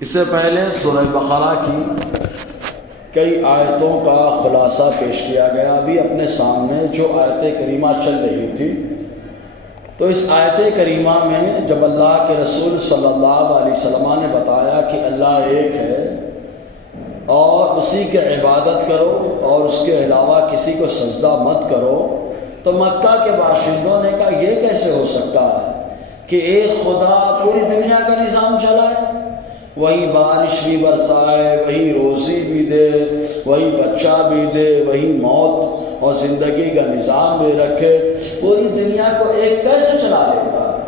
اس سے پہلے سورہ بقرہ کی کئی آیتوں کا خلاصہ پیش کیا گیا۔ ابھی اپنے سامنے جو آیت کریمہ چل رہی تھی، تو اس آیت کریمہ میں جب اللہ کے رسول صلی اللہ علیہ وسلم نے بتایا کہ اللہ ایک ہے اور اسی کی عبادت کرو اور اس کے علاوہ کسی کو سجدہ مت کرو، تو مکہ کے باشندوں نے کہا یہ کیسے ہو سکتا ہے کہ ایک خدا پوری دنیا کا نظام چلائے، وہی بارش بھی برسائے، وہی روزی بھی دے، وہی بچہ بھی دے، وہی موت اور زندگی کا نظام بھی رکھے، پوری دنیا کو ایک کیسے چلا لیتا ہے؟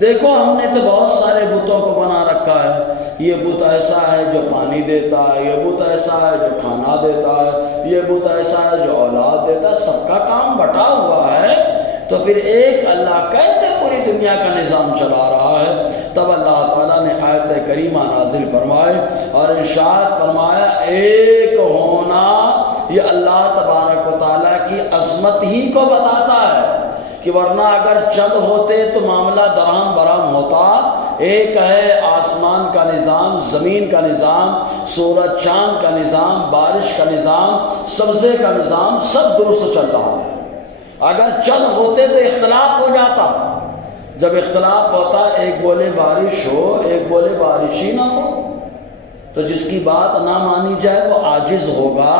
دیکھو ہم نے تو بہت سارے بتوں کو بنا رکھا ہے، یہ بت ایسا ہے جو پانی دیتا ہے، یہ بت ایسا ہے جو کھانا دیتا ہے، یہ بت ایسا ہے جو اولاد دیتا ہے، سب کا کام بٹا ہوا ہے، تو پھر ایک اللہ کیسے پوری دنیا کا نظام چلا رہا ہے؟ تب اللہ تعالیٰ نے آیت کریمہ نازل فرمائے اور ارشاد فرمایا ایک ہونا یہ اللہ تبارک و تعالیٰ کی عظمت ہی کو بتاتا ہے، کہ ورنہ اگر چند ہوتے تو معاملہ درہم برہم ہوتا۔ ایک ہے آسمان کا نظام، زمین کا نظام، سورج چاند کا نظام، بارش کا نظام، سبزے کا نظام، سب درست چل رہا ہے۔ اگر چند ہوتے تو اختلاف ہو جاتا، جب اختلاف ہوتا ایک بولے بارش ہو ایک بولے بارش ہی نہ ہو، تو جس کی بات نہ مانی جائے وہ عاجز ہوگا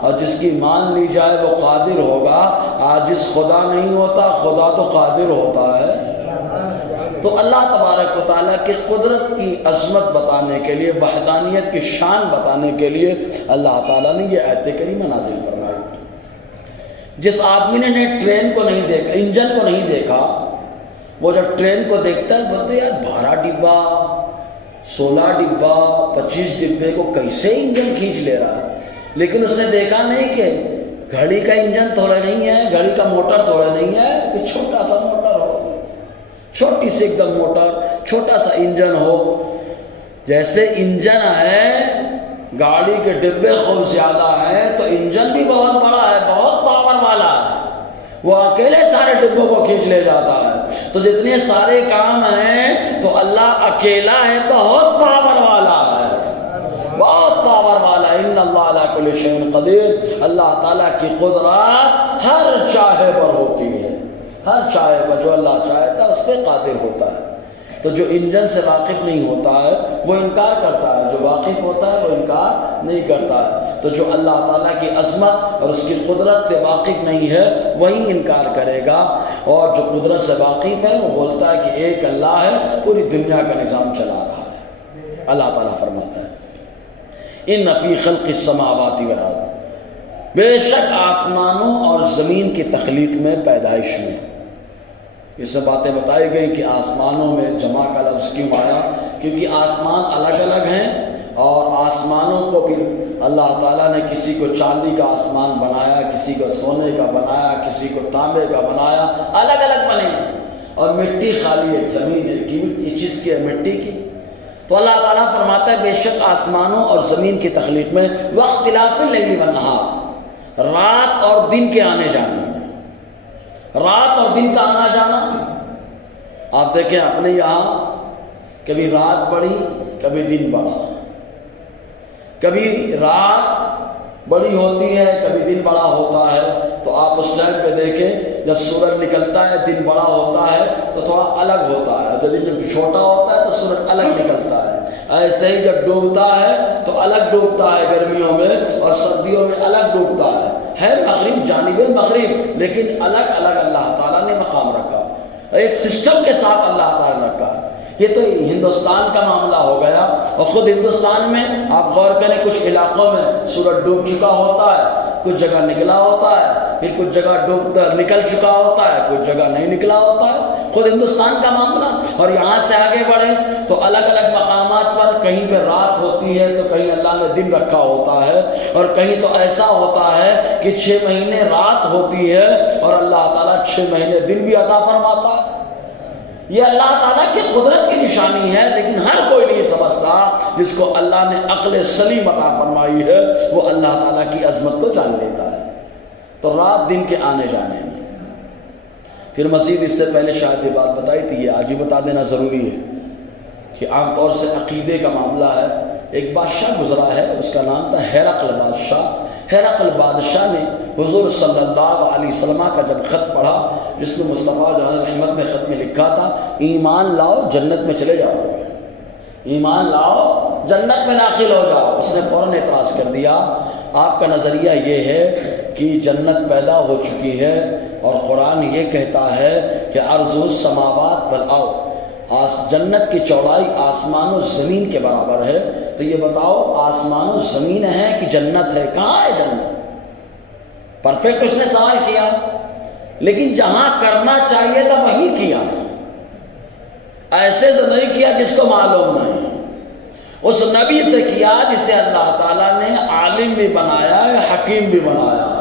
اور جس کی مان لی جائے وہ قادر ہوگا۔ عاجز خدا نہیں ہوتا، خدا تو قادر ہوتا ہے۔ تو اللہ تبارک و تعالیٰ کی قدرت کی عظمت بتانے کے لیے، وحدانیت کی شان بتانے کے لیے اللہ تعالیٰ نے یہ آیت کریمہ نازل فرمائی۔ جس آدمی نے ٹرین کو نہیں دیکھا، انجن کو نہیں دیکھا، وہ جب ٹرین کو دیکھتا ہے بولتے یار 12 ڈبہ 16 ڈبہ 25 ڈبے کو کیسے انجن کھینچ لے رہا ہے، لیکن اس نے دیکھا نہیں کہ گھڑی کا انجن تھوڑا نہیں ہے، گھڑی کا موٹر تھوڑا نہیں ہے، کہ چھوٹا سا موٹر ہو، چھوٹی سی ایک دم موٹر، چھوٹا سا انجن ہو۔ جیسے انجن ہے، گاڑی کے ڈبے خوب زیادہ ہیں تو انجن بھی بہت بڑا ہے، بہت پاور والا ہے، وہ اکیلے سارے ڈبوں کو کھینچ لے جاتا ہے۔ تو جتنے سارے کام ہیں تو اللہ اکیلا ہے، بہت پاور والا ہے، بہت پاور والا ہے۔ ان اللہ علی کل شیء قدیر، اللہ تعالیٰ کی قدرت ہر چاہے پر ہوتی ہے، ہر چاہے پر، جو اللہ چاہتا ہے اس پہ قادر ہوتا ہے۔ تو جو انجن سے واقف نہیں ہوتا ہے وہ انکار کرتا ہے، جو واقف ہوتا ہے وہ انکار نہیں کرتا ہے۔ تو جو اللہ تعالیٰ کی عظمت اور اس کی قدرت سے واقف نہیں ہے وہی انکار کرے گا، اور جو قدرت سے واقف ہے وہ بولتا ہے کہ ایک اللہ ہے، پوری دنیا کا نظام چلا رہا ہے۔ اللہ تعالیٰ فرماتا ہے ان فی خلق السماوات والارض، بے شک آسمانوں اور زمین کی تخلیق میں، پیدائش میں، اس میں باتیں بتائی گئی کہ آسمانوں میں جمع کا لفظ کیوں آیا، کیونکہ آسمان الگ الگ ہیں، اور آسمانوں کو پھر اللہ تعالیٰ نے کسی کو چاندی کا آسمان بنایا، کسی کو سونے کا بنایا، کسی کو تانبے کا بنایا، الگ الگ بنے ہیں، اور مٹی خالی ایک زمین ہے کہ یہ چیز کی ہے، مٹی کی۔ تو اللہ تعالیٰ فرماتا ہے بے شک آسمانوں اور زمین کی تخلیق میں واختلاف اللیل والنہار، رات اور دن کے آنے جانے میں، رات اور دن کا آنا جانا۔ آپ دیکھیں اپنے یہاں کبھی رات بڑی کبھی دن بڑا، کبھی رات بڑی ہوتی ہے کبھی دن بڑا ہوتا ہے، تو آپ اس ٹائم پہ دیکھیں جب سورج نکلتا ہے دن بڑا ہوتا ہے تو تھوڑا الگ ہوتا ہے، جب دن چھوٹا ہوتا ہے تو سورج الگ نکلتا ہے۔ ایسے ہی جب ڈوبتا ہے تو الگ ڈوبتا ہے گرمیوں میں، اور سردیوں میں الگ ڈوبتا ہے مغرب جانب مغرب، لیکن الگ الگ اللہ تعالیٰ نے مقام رکھا، ایک سسٹم کے ساتھ اللہ تعالیٰ نے رکھا۔ یہ تو ہندوستان کا معاملہ ہو گیا، اور خود ہندوستان میں آپ غور کریں کچھ علاقوں میں سورج ڈوب چکا ہوتا ہے، کچھ جگہ نکلا ہوتا ہے، پھر کچھ جگہ نکل چکا ہوتا ہے، کچھ جگہ نہیں نکلا ہوتا ہے، خود ہندوستان کا معاملہ۔ اور یہاں سے آگے بڑھیں تو الگ الگ مقامات پر کہیں پہ رات ہوتی ہے تو کہیں اللہ نے دن رکھا ہوتا ہے، اور کہیں تو ایسا ہوتا ہے کہ 6 مہینے رات ہوتی ہے اور اللہ تعالیٰ 6 مہینے دن بھی عطا فرماتا ہے۔ یہ اللہ تعالیٰ کی قدرت کی نشانی ہے، لیکن ہر کوئی نہیں سمجھتا۔ جس کو اللہ نے عقل سلیم عطا فرمائی ہے وہ اللہ تعالیٰ کی عظمت کو جان لیتا ہے۔ تو رات دن کے آنے جانے میں پھر مزید اس سے پہلے شاید یہ بات بتائی تھی، یہ آج ہی بتا دینا ضروری ہے کہ عام طور سے عقیدے کا معاملہ ہے. ایک بادشاہ گزرا ہے، اس کا نام تھا ہرقل بادشاہ. ہرقل بادشاہ نے حضور صلی اللہ علیہ وسلم کا جب خط پڑھا، جس میں مصطفیٰ جان رحمت نے خط میں لکھا تھا ایمان لاؤ جنت میں چلے جاؤ گے، ایمان لاؤ جنت میں داخل ہو جاؤ. اس نے فوراً اعتراض کر دیا، آپ کا نظریہ یہ ہے کہ جنت پیدا ہو چکی ہے اور قرآن یہ کہتا ہے کہ ارض السماوات والارض، جنت کی چوڑائی آسمان و زمین کے برابر ہے. تو یہ بتاؤ آسمان و زمین ہے کہ جنت ہے؟ کہاں ہے جنت؟ پرفیکٹ اس نے سوال کیا، لیکن جہاں کرنا چاہیے تھا وہی کیا، ایسے تو نہیں کیا جس کو معلوم نہیں. اس نبی سے کیا جسے اللہ تعالیٰ نے عالم بھی بنایا ہے، حکیم بھی بنایا ہے،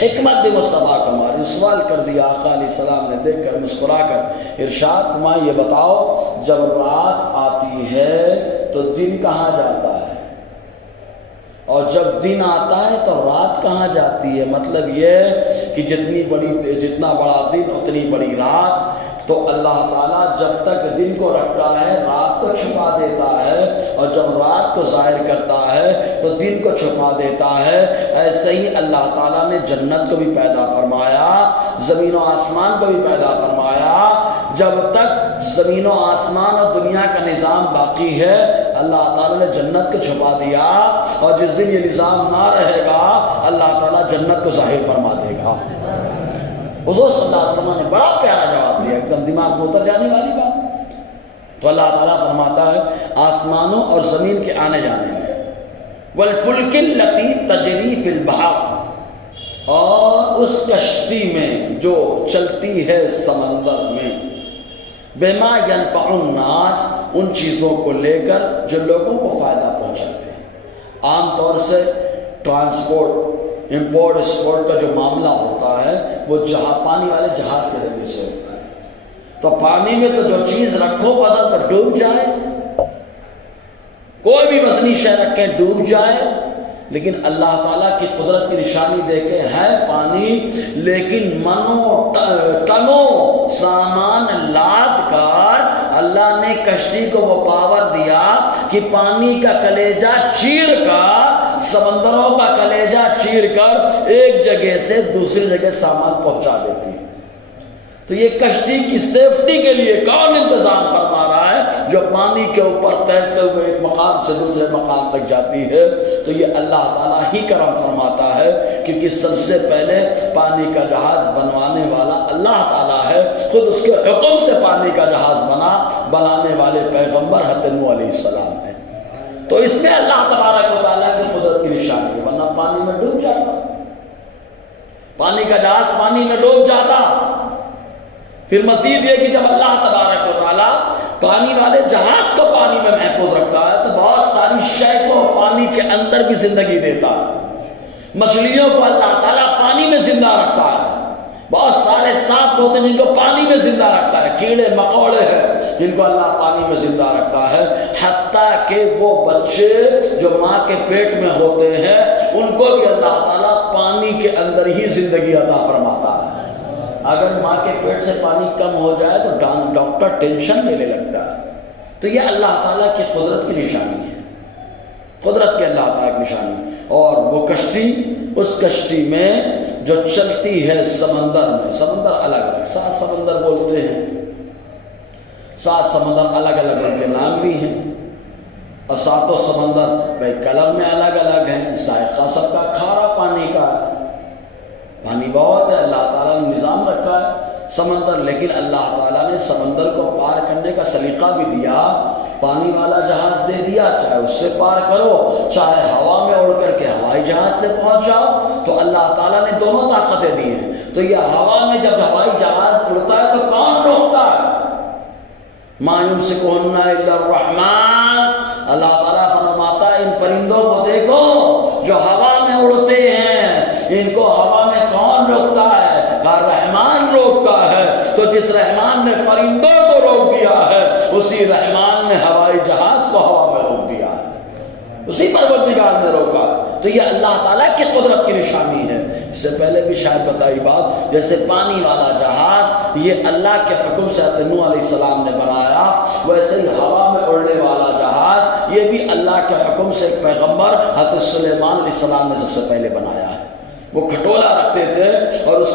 حکمت بھی مصطفیٰ کا ماری. سوال کر دیا آقا علیہ السلام نے، دیکھ کر مسکرا کر ارشاد فرمایا یہ بتاؤ جب رات آتی ہے تو دن کہاں جاتا ہے، اور جب دن آتا ہے تو رات کہاں جاتی ہے؟ مطلب یہ کہ جتنا بڑا دن اتنی بڑی رات. تو اللہ تعالیٰ جب تک دن کو رکھتا ہے رات کو چھپا دیتا ہے، اور جب رات کو ظاہر کرتا ہے تو دن کو چھپا دیتا ہے. ایسے ہی اللہ تعالیٰ نے جنت کو بھی پیدا فرمایا، زمین و آسمان کو بھی پیدا فرمایا. جب تک زمین و آسمان اور دنیا کا نظام باقی ہے اللہ تعالیٰ نے جنت کو چھپا دیا، اور جس دن یہ نظام نہ رہے گا اللہ تعالیٰ جنت کو ظاہر فرما دے گا. حضور صلی اللہ علیہ وسلم نے بڑا پیارا جواب دیا، ایک دم دماغ میں اتر جانے والی بات. تو اللہ تعالیٰ فرماتا ہے آسمانوں اور زمین کے آنے جانے میں، والفلک التی تجری فی البحر، اور اس کشتی میں جو چلتی ہے سمندر میں، بما ينفع الناس، ان چیزوں کو لے کر جو لوگوں کو فائدہ پہنچاتے ہیں. عام طور سے ٹرانسپورٹ امپورٹ ایکسپورٹ کا جو معاملہ ہوتا ہے وہ پانی والے جہاز کے ذریعے سے ہوتا ہے. تو پانی میں تو جو چیز رکھو فضل پر ڈوب جائے، کوئی بھی وزنی شے رکھیں ڈوب جائے. لیکن اللہ تعالیٰ کی قدرت کی نشانی دیکھے ہے پانی، لیکن منو ٹنوں سامان لاد کر اللہ نے کشتی کو وہ پاور دیا کہ پانی کا کلیجہ چیر کر، سمندروں کا کلیجہ چیر کر ایک جگہ سے دوسری جگہ سامان پہنچا دیتی ہے. تو یہ کشتی کی سیفٹی کے لیے کون انتظام فرما رہا ہے جو پانی کے اوپر تیرتے ہوئے ایک مقام سے دوسرے مقام تک جاتی ہے؟ تو یہ اللہ تعالیٰ ہی کرم فرماتا ہے، کیونکہ سب سے پہلے پانی کا جہاز بنوانے والا اللہ تعالیٰ ہے. خود اس کے حکم سے پانی کا جہاز بنانے والے پیغمبر حضرت نوح علیہ السلام ہے. تو اس میں اللہ تبارک و تعالیٰ کی قدرت کی نشانی ہے، ورنہ پانی میں ڈوب جاتا، پانی کا جہاز پانی میں ڈوب جاتا. پھر مزید یہ کہ جب اللہ تبارک و تعالیٰ پانی والے جہاز کو پانی میں محفوظ رکھتا ہے تو بہت ساری شے کو پانی کے اندر بھی زندگی دیتا ہے. مچھلیوں کو اللہ تعالیٰ پانی میں زندہ رکھتا ہے، بہت سارے سانپ ہوتے ہیں جن کو پانی میں زندہ رکھتا ہے، کیڑے مکوڑے ہیں جن کو اللہ پانی میں زندہ رکھتا ہے. حتیٰ کہ وہ بچے جو ماں کے پیٹ میں ہوتے ہیں ان کو بھی اللہ تعالیٰ پانی کے اندر ہی زندگی عطا فرماتا ہے. اگر ماں کے پیٹ سے پانی کم ہو جائے تو ڈاکٹر ٹینشن لینے لگتا ہے. تو یہ اللہ تعالیٰ کی قدرت کی نشانی ہے، قدرت کے اللہ تعالیٰ کی نشانی. اور وہ کشتی، اس کشتی میں جو چلتی ہے سمندر میں، سمندر الگ الگ 7 سمندر بولتے ہیں، 7 سمندر الگ الگ ان کے نام بھی ہیں، اور 7 سمندر بھائی کلر میں الگ الگ ہیں، ذائقہ سب کا کھارا پانی کا ہے. پانی بہت ہے، اللہ تعالیٰ نے نظام رکھا ہے سمندر، لیکن اللہ تعالیٰ نے سمندر کو پار کرنے کا سلیقہ بھی دیا. پانی والا جہاز دے دیا، چاہے اس سے پار کرو، چاہے ہوا میں اڑ کر کے ہوائی جہاز سے پہنچ جاؤ. تو اللہ تعالیٰ نے دونوں طاقتیں دی ہیں. تو یہ ہوا میں جب ہوائی جہاز اڑتا ہے تو کون روکتا ہے؟ ما یمسکہن الا الرحمن. اللہ تعالیٰ فرماتا ہے ان پرندوں کو دیکھو جو ہوا میں اڑتے ہیں، ان کو ہوا میں کون روکتا ہے؟ کہا رحمان روکتا ہے. تو جس رحمان نے پرندوں کو روک دیا ہے اسی رحمان نے ہوائی جہاز کو ہوا میں روک دیا ہے، اسی پروردگار نے روکا ہے. تو یہ اللہ تعالیٰ کی قدرت کی نشانی ہے. اس سے پہلے بھی شاید بتائی بات، جیسے پانی والا جہاز یہ اللہ کے حکم سے حضرت نوح علیہ السلام نے بنایا، ویسے ہی ہوا میں اڑنے والا جہاز یہ بھی اللہ کے حکم سے ایک پیغمبر حضرت سلیمان علیہ السلام نے سب سے پہلے بنایا ہے۔ وہ کھٹولا رکھتے تھے اور اس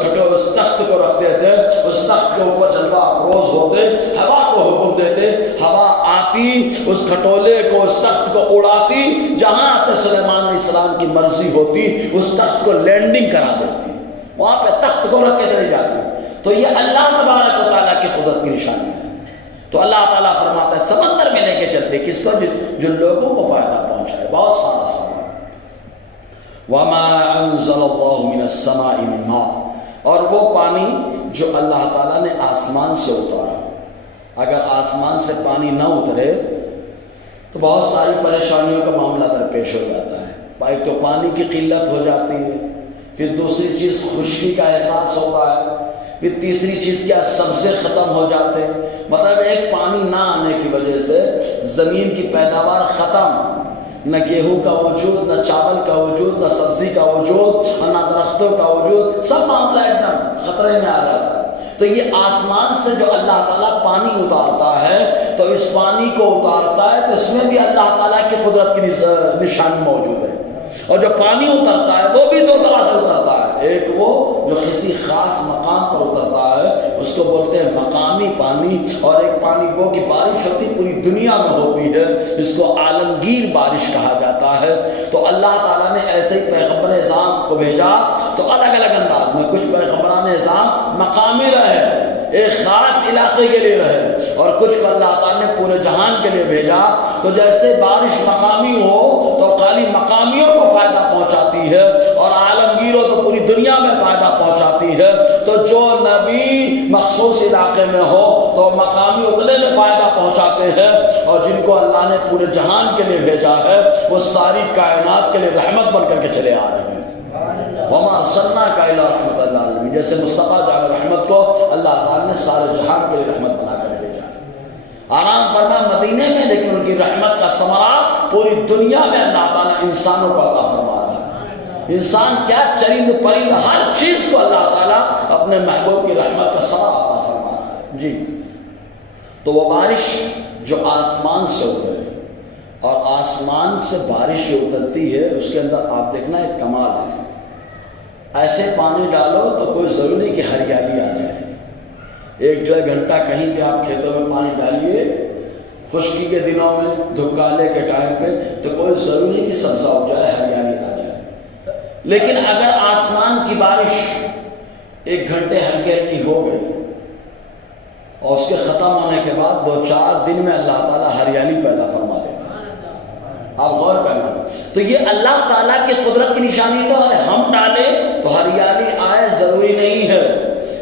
تخت کو رکھتے تھے، اس تخت کے اوپر جلوہ افروز ہوتے، ہوا کو حکم دیتے، ہوا آتی اس کھٹولے کو اس تخت کو اڑاتی، جہاں حضرت سلیمان علیہ السلام کی مرضی ہوتی اس تخت کو لینڈنگ کرا دیتی، وہاں پہ تخت کو رکھ کے چلی جاتی۔ تو یہ اللہ تبارک و تعالیٰ کی قدرت کی نشانی ہے۔ تو اللہ تعالیٰ فرماتا ہے سمندر میں لے کے چلتے کس کو؟ جن لوگوں کو فائدہ پہنچائے، بہت سارا سامان۔ وَمَا أَنزَلَ اللَّهُ مِنَ السَّمَاءِ مِن مَاءٍ، اور وہ پانی جو اللہ تعالیٰ نے آسمان سے اتارا۔ اگر آسمان سے پانی نہ اترے تو بہت ساری پریشانیوں کا معاملہ درپیش ہو جاتا ہے۔ ایک تو پانی کی قلت ہو جاتی ہے، پھر دوسری چیز خشکی کا احساس ہوتا ہے، پھر تیسری چیز کیا سبزے ختم ہو جاتے ہیں۔ مطلب ایک پانی نہ آنے کی وجہ سے زمین کی پیداوار ختم، نہ گیہوں کا وجود، نہ چاول کا وجود، نہ سبزی کا وجود، اور نہ درختوں کا وجود، سب معاملہ ایک دم خطرے میں آ جاتا ہے۔ تو یہ آسمان سے جو اللہ تعالیٰ پانی اتارتا ہے تو اس پانی کو اتارتا ہے تو اس میں بھی اللہ تعالیٰ کی قدرت کی نشانی موجود ہے۔ اور جو پانی اترتا ہے وہ بھی دو طرح سے اترتا ہے، ایک وہ جو کسی خاص مقام پر اترتا ہے اس کو بولتے ہیں مقامی پانی، اور ایک پانی وہ کہ بارش ہوتی پوری دنیا میں ہوتی ہے جس کو عالمگیر بارش کہا جاتا ہے۔ تو اللہ تعالیٰ نے ایسے ہی پیغمبر اعظام کو بھیجا تو الگ الگ انداز میں، کچھ پیغمبران اعظام مقامی رہے، ایک خاص علاقے کے لیے رہے، اور کچھ کو اللہ تعالیٰ نے پورے جہان کے لیے بھیجا۔ تو جیسے بارش مقامی ہو تو خالی مقامیوں کو فائدہ پہنچاتی ہے، اور عالمگیر ہو تو پوری دنیا میں فائدہ پہنچاتی ہے۔ تو جو نبی مخصوص علاقے میں ہو تو مقامی اتنے میں فائدہ پہنچاتے ہیں، اور جن کو اللہ نے پورے جہان کے لیے بھیجا ہے وہ ساری کائنات کے لیے رحمت بن کر کے چلے آ رہے ہیں۔ وَمَا أَرْسَلْنَاكَ إِلَّا رَحْمَةً لِّلْعَالَمِينَ، جیسے مصطفیٰ جان رحمت کو اللہ تعالیٰ نے سارے جہان کے لیے رحمت بنا کر بھیجا۔ آرام فرما مدینے میں، لیکن ان کی رحمت کا ثمرہ پوری دنیا میں اللہ تعالیٰ انسانوں کو عطا فرما رہا ہے۔ انسان کیا، چرند پرند ہر چیز کو اللہ تعالیٰ اپنے محبوب کی رحمت کا ثمرہ عطا فرما رہا ہے۔ جی، تو وہ بارش جو آسمان سے اترے، اور آسمان سے بارش جو اترتی ہے اس کے اندر آپ دیکھنا ایک کمال ہے۔ ایسے پانی ڈالو تو کوئی ضروری نہیں کہ ہریالی آ جائے۔ ایک ڈیڑھ گھنٹہ کہیں بھی آپ کھیتوں میں پانی ڈالیے خشکی کے دنوں میں، دھکالے کے ٹائم پہ، تو کوئی ضروری نہیں کہ سبزہ اگ جائے، ہریالی آ جائے۔ لیکن اگر آسمان کی بارش ایک گھنٹے ہلکی ہلکی ہو گئی اور اس کے ختم ہونے کے بعد 2-4 دن میں اللہ تعالیٰ ہریالی پیدا فرما دیتا ہے۔ آپ غور کرنا، تو یہ اللہ تعالیٰ کی قدرت کی نشانی تو ہے۔ ہم ڈالیں تو ہریالی آئے ضروری نہیں ہے،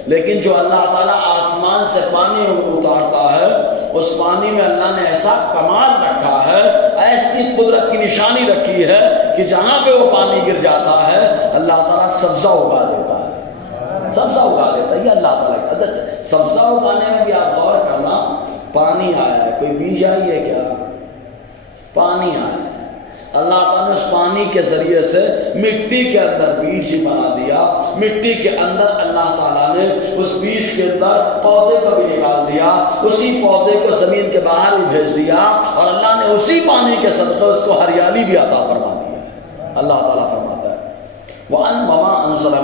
لیکن جو اللہ تعالیٰ آسمان سے پانی اتارتا ہے اس پانی میں اللہ نے ایسا کمال رکھا ہے، ایسی قدرت کی نشانی رکھی ہے کہ جہاں پہ وہ پانی گر جاتا ہے اللہ تعالیٰ سبزہ اگا دیتا ہے، سبزہ اگا دیتا ہے۔ یہ اللہ تعالیٰ کی عدد۔ سبزہ اگانے میں بھی آپ غور کرنا، پانی آیا ہے، کوئی بیج آئی ہے کیا؟ پانی آیا ہے، اللہ تعالیٰ نے اس پانی کے ذریعے سے مٹی کے اندر بیج ہی بنا دیا، مٹی کے اندر اللہ تعالیٰ نے اس بیج کے اندر پودے کو بھی نکال دیا، اسی پودے کو زمین کے باہر بھی بھیج دیا، اور اللہ نے اسی پانی کے صدقے اس کو ہریالی بھی عطا فرما دی ہے۔ اللہ تعالیٰ فرماتا ہے وَمَا أَنزَلَ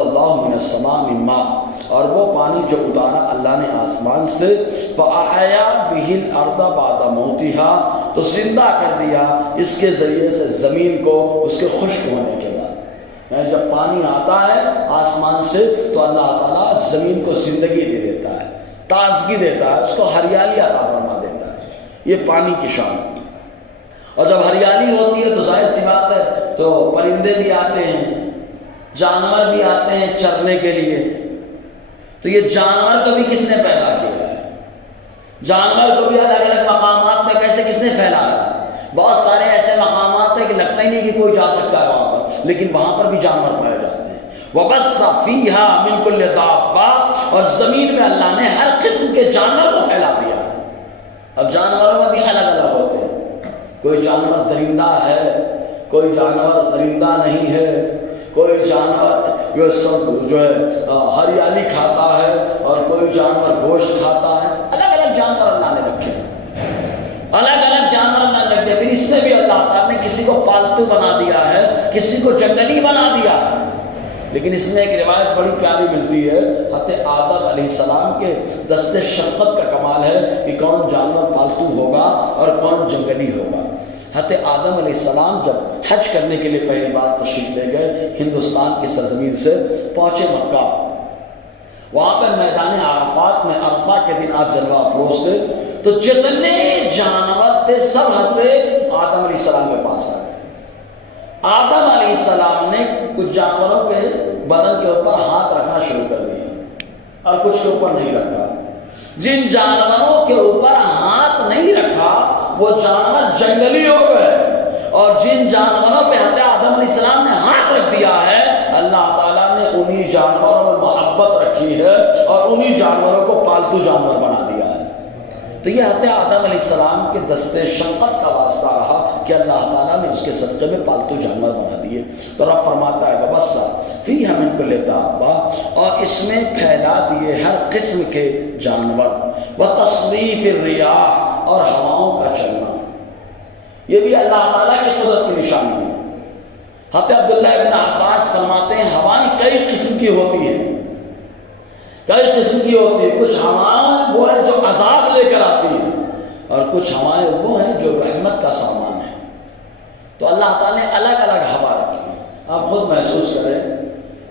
اللَّهُ مِنَ السَّمَاءِ مِن مَاءٍ، اور وہ پانی جو اتارا اللہ نے آسمان سے، فَأَحْيَا بِهِ الْأَرْضَ بَعْدَ مَوْتِهَا، تو زندہ کر دیا اس کے ذریعے سے زمین کو اس کے خشک ہونے کے بعد۔ یعنی جب پانی آتا ہے آسمان سے تو اللہ تعالیٰ زمین کو زندگی دے دیتا ہے، تازگی دیتا ہے، اس کو ہریالی عطا فرما دیتا ہے۔ یہ پانی کی شان ہے۔ اور جب ہریالی ہوتی ہے تو ظاہر سی بات ہے تو پرندے بھی آتے ہیں، جانور بھی آتے ہیں چرنے کے لیے۔ تو یہ جانور کو بھی کس نے پیدا کیا ہے؟ جانور کو بھی الگ الگ مقامات میں کیسے کس نے پھیلایا ہے؟ بہت سارے ایسے مقامات ہیں کہ لگتا ہی نہیں کہ کوئی جا سکتا ہے وہاں پر، لیکن وہاں پر بھی جانور پائے جاتے ہیں۔ وَبَثَّ فِيهَا مِن كُلِّ دَابَّةٍ، اور زمین میں اللہ نے ہر قسم کے جانور کو پھیلا دیا ہے۔ اب جانوروں میں بھی الگ الگ ہوتے ہیں، کوئی جانور درندہ ہے، کوئی جانور درندہ نہیں ہے، کوئی جانور جو ہے ہریالی کھاتا ہے اور کوئی جانور گوشت کھاتا ہے، الگ الگ جانور اللہ نے رکھے، الگ الگ جانور اللہ نے رکھے۔ پھر اس میں بھی اللہ تعالیٰ نے کسی کو پالتو بنا دیا ہے، کسی کو جنگلی بنا دیا ہے۔ لیکن اس میں ایک روایت بڑی پیاری ملتی ہے، حضرت آدم علیہ السلام کے دست شفقت کا کمال ہے کہ کون جانور پالتو ہوگا اور کون جنگلی ہوگا۔ حضرت آدم علیہ السلام جب حج کرنے کے لیے پہلی بار تشریف لے گئے، ہندوستان کی سرزمین سے پہنچے مکہ، وہاں پر میدان عرفات میں عرفہ کے دن آپ جلوہ افروز تھے، تو جتنے جانور تھے سب حضرت آدم علیہ السلام کے پاس آ گئے۔ آدم علیہ السلام نے کچھ جانوروں کے بدن کے اوپر ہاتھ رکھنا شروع کر دیا اور کچھ کے اوپر نہیں رکھا۔ جن جانوروں کے اوپر ہاتھ نہیں رکھا وہ جانور جنگلی ہو گئے، اور جن جانوروں پہ حضرت آدم علیہ السلام نے ہاتھ رکھ دیا ہے، اللہ تعالیٰ نے انہی جانوروں میں محبت رکھی ہے اور انہی جانوروں کو پالتو جانور بنا دیا ہے۔ تو یہ حضرت آدم علیہ السلام کے دست شفقت کا واسطہ رہا کہ اللہ تعالیٰ نے اس کے صدقے میں پالتو جانور بنا دیے۔ تو رب فرماتا ہے وَبَثَّ فِيهَا مِن كُلِّ دَابَّةٍ، اور اس میں پھیلا دیے ہر قسم کے جانور، وَتَصْرِيفِ الرِّيَاحِ، اور ہواؤں کا چلنا، یہ بھی اللہ تعالیٰ کی قدرت کی نشانی ہے۔ حضرت عبداللہ ابن عباس فرماتے ہیں ہوائیں کئی قسم کی ہوتی ہیں، کئی قسم کی ہوتی ہے۔ کچھ ہوائیں وہ ہیں جو عذاب لے کر آتی ہیں، اور کچھ ہوائیں وہ ہیں جو رحمت کا سامان ہے۔ تو اللہ تعالیٰ نے الگ الگ ہوا رکھی ہے، آپ خود محسوس کریں۔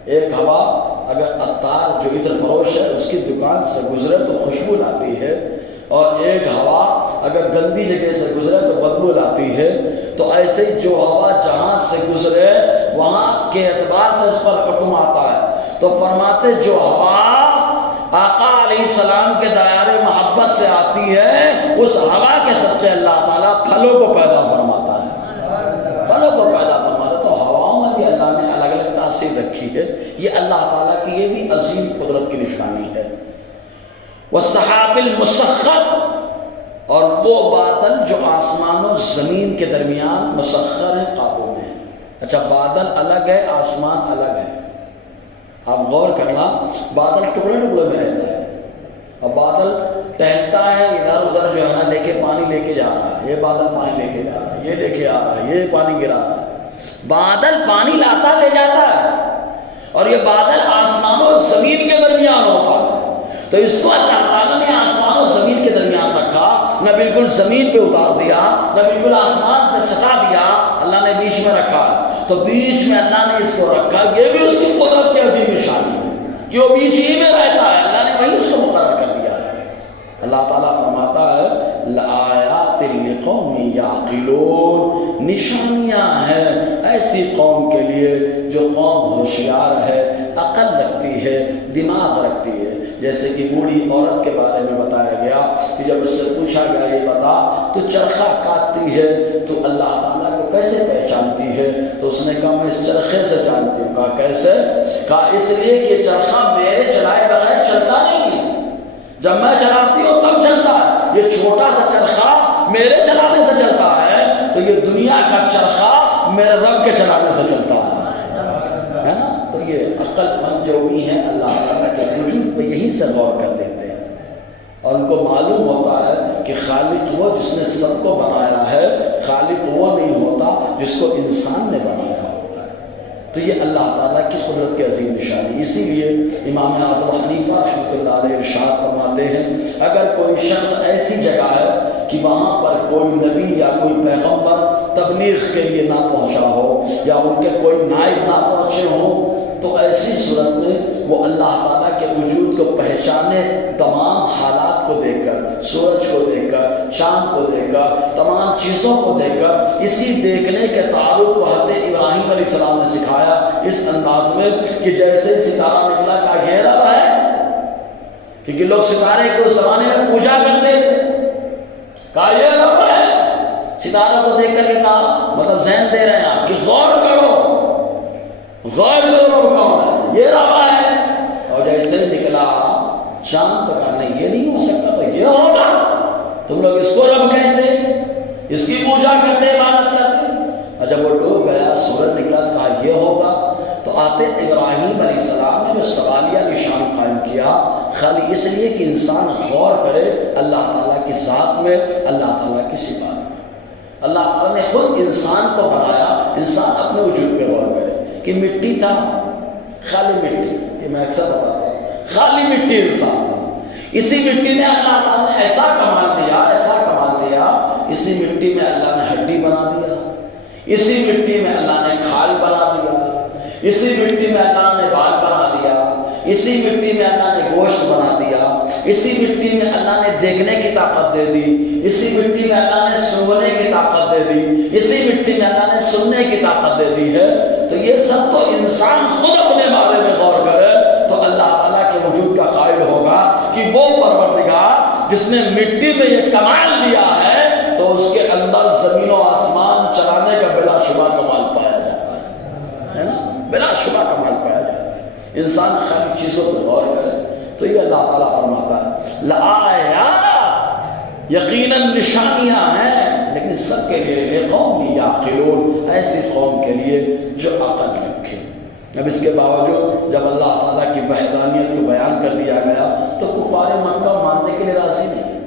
ایک ہوا اگر عطار جو عطر فروش ہے اس کی دکان سے گزرے تو خوشبو لاتی ہے، اور ایک ہوا اگر گندی جگہ سے گزرے تو بدبو لاتی ہے۔ تو ایسے ہی جو ہوا جہاں سے گزرے وہاں کے اعتبار سے اس پر حکم آتا ہے۔ تو فرماتے جو ہوا آقا علیہ السلام کے دائرے محبت سے آتی ہے، اس ہوا کے صدقے اللہ تعالیٰ پھلوں کو پیدا فرماتا ہے، پھلوں کو پیدا فرماتا ہے۔ تو ہواؤں میں بھی اللہ نے الگ الگ تاثیر رکھی ہے، یہ اللہ تعالیٰ کی یہ بھی عظیم قدرت کی نشانی ہے۔ والسحاب المسخر، اور وہ بادل جو آسمان و زمین کے درمیان مسخر ہیں، قابو میں ہیں۔ اچھا، بادل الگ ہے، آسمان الگ ہے۔ آپ غور کرنا، بادل ٹکڑے ٹکڑے میں رہتا ہے، اور بادل ٹہلتا ہے ادھر ادھر جو ہے نا، لے کے پانی لے کے جا رہا ہے، یہ بادل پانی لے کے جا رہا ہے، یہ لے کے آ رہا ہے، یہ پانی گرا رہا ہے۔ بادل پانی لاتا لے جاتا ہے، اور یہ بادل آسمان و زمین کے درمیان ہوتا ہے۔ تو اس کو اللہ تعالیٰ نے آسمان و زمین کے درمیان رکھا، نہ بالکل زمین پہ اتار دیا، نہ بالکل آسمان سے سٹا دیا، اللہ نے بیچ میں رکھا۔ تو بیچ میں اللہ نے اس کو رکھا، یہ بھی اس کی قدرت کی عظیم نشانی ہے کہ وہ بیچ ہی میں رہتا ہے، اللہ نے وہی اس کو مقرر کر دیا ہے۔ اللہ تعالیٰ فرماتا ہے لآیات لقوم یعقلون، نشانیاں ہیں ایسی قوم کے لیے جو قوم ہوشیار ہے، عقل رکھتی ہے، دماغ رکھتی ہے۔ جیسے کہ بوڑھی عورت کے بارے میں بتایا گیا کہ جب اس سے پوچھا گیا یہ بتا تو چرخہ کاٹتی ہے تو اللہ تعالیٰ کو کیسے پہچانتی ہے؟ تو اس نے کہا میں اس چرخے سے جانتی ہوں۔ کہا کیسے؟ کہا اس لیے کہ چرخہ میرے چلائے بغیر چلتا نہیں ہے، جب میں چلاتی ہوں تب چلتا ہے۔ یہ چھوٹا سا چرخہ میرے چلانے سے چلتا ہے، تو یہ دنیا کا چرخہ میرے رب کے چلانے سے چلتا ہے نا۔ تو یہ عقل مند جو بھی ہیں اللہ تعالیٰ کے وجود پہ یہی سے غور کر لیتے ہیں، اور ان کو معلوم ہوتا ہے کہ خالق وہ جس نے سب کو بنایا ہے، خالق وہ نہیں ہوتا جس کو انسان نے بنایا ہوتا ہے۔ تو یہ اللہ تعالیٰ کی قدرت کی عظیم نشانی۔ اسی لیے امام اعظم حنیفہ رحمۃ اللہ علیہ ارشاد فرماتے ہیں اگر کوئی شخص ایسی جگہ ہے کہ وہاں پر کوئی نبی یا کوئی پیغمبر تبلیغ کے لیے نہ پہنچا ہو، یا ان کے کوئی نائب نہ پہنچے ہوں، تو ایسی صورت میں وہ اللہ تعالیٰ کے وجود کو پہچانے، تمام حالات کو دیکھ کر، سورج کو دیکھ کر، چاند کو دیکھ کر، تمام چیزوں کو دیکھ کر، اسی دیکھنے کے تعارف کو حضرت ابراہیم علیہ السلام نے سکھایا اس انداز میں کہ جیسے ستارہ نکلا کا یہ رب ہے، کیونکہ لوگ ستارے کو اس زمانے میں پوجا کرتے تھے، کہا یہ رب ہے۔ ستاروں کو دیکھ کر کے کہا، مطلب ذہن دے رہے ہیں آپ کہ غور کرو، غور کرو کون ہے، یہ رب ہے۔ اور جیسے نکلا شام تک نہیں، یہ نہیں ہو سکتا، تو یہ ہوگا، تم لوگ اس کو رب کہتے، اس کی پوجا کرتے، عبادت کرتے۔ اور جب وہ ڈوب گیا، سورج نکلا تو کہا یہ ہوگا۔ تو تو آتے ابراہیم علیہ السلام نے جو سوالیہ نشان قائم کیا خالی اس لیے کہ انسان غور کرے اللہ تعالیٰ کی ذات میں، اللہ تعالیٰ کی صفات میں۔ اللہ تعالیٰ نے خود انسان کو بنایا، انسان اپنے وجود پہ غور کرے کہ مٹی تھا، خالی مٹی، یہ میں اکثر بتاتا ہوں، خالی مٹی انسان تھا۔ اسی مٹی نے اللہ تعالیٰ نے ایسا کمال دیا، ایسا کمال دیا، اسی مٹی میں اللہ نے ہڈی بنا دیا، اسی مٹی میں اللہ نے کھال بنا دیا، اسی مٹی میں اللہ نے بال بنا دیا، اسی مٹی میں اللہ نے گوشت بنا دیا، اسی مٹی میں اللہ نے دیکھنے کی طاقت دے دی، اسی مٹی میں اللہ نے سنگنے کی طاقت دے دی، اسی مٹی میں اللہ نے سننے کی طاقت دے دی ہے۔ تو یہ سب تو انسان خود اپنے بارے میں غور کرے تو اللہ تعالیٰ کے وجود کا قائل ہوگا کہ وہ پروردگار جس نے مٹی میں یہ کمال دیا ہے تو اس کے اندر زمین و آسمان چلانے کا بلا شبہ کمال پایا جاتا ہے نا، بلا شبہ کمال پایا جاتا ہے۔ انسان خالی چیزوں پر غور کرے تو یہ اللہ تعالیٰ فرماتا ہے لآیات، یقیناً نشانیاں ہیں، لیکن سب کے لیے قوم یعقلون، ایسی قوم کے لیے جو عقل رکھے۔ اب اس کے باوجود جب اللہ تعالیٰ کی وحدانیت کو بیان کر دیا گیا تو کفار مکہ ماننے کے لیے راضی نہیں،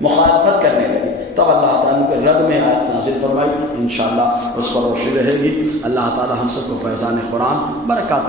مخالفت کرنے لگے، تب اللہ تعالیٰ کے رد میں آیت نازل فرمائی، انشاءاللہ اس پر روشنی رہے گی۔ اللہ تعالیٰ ہم سب کو فیضان قرآن برکات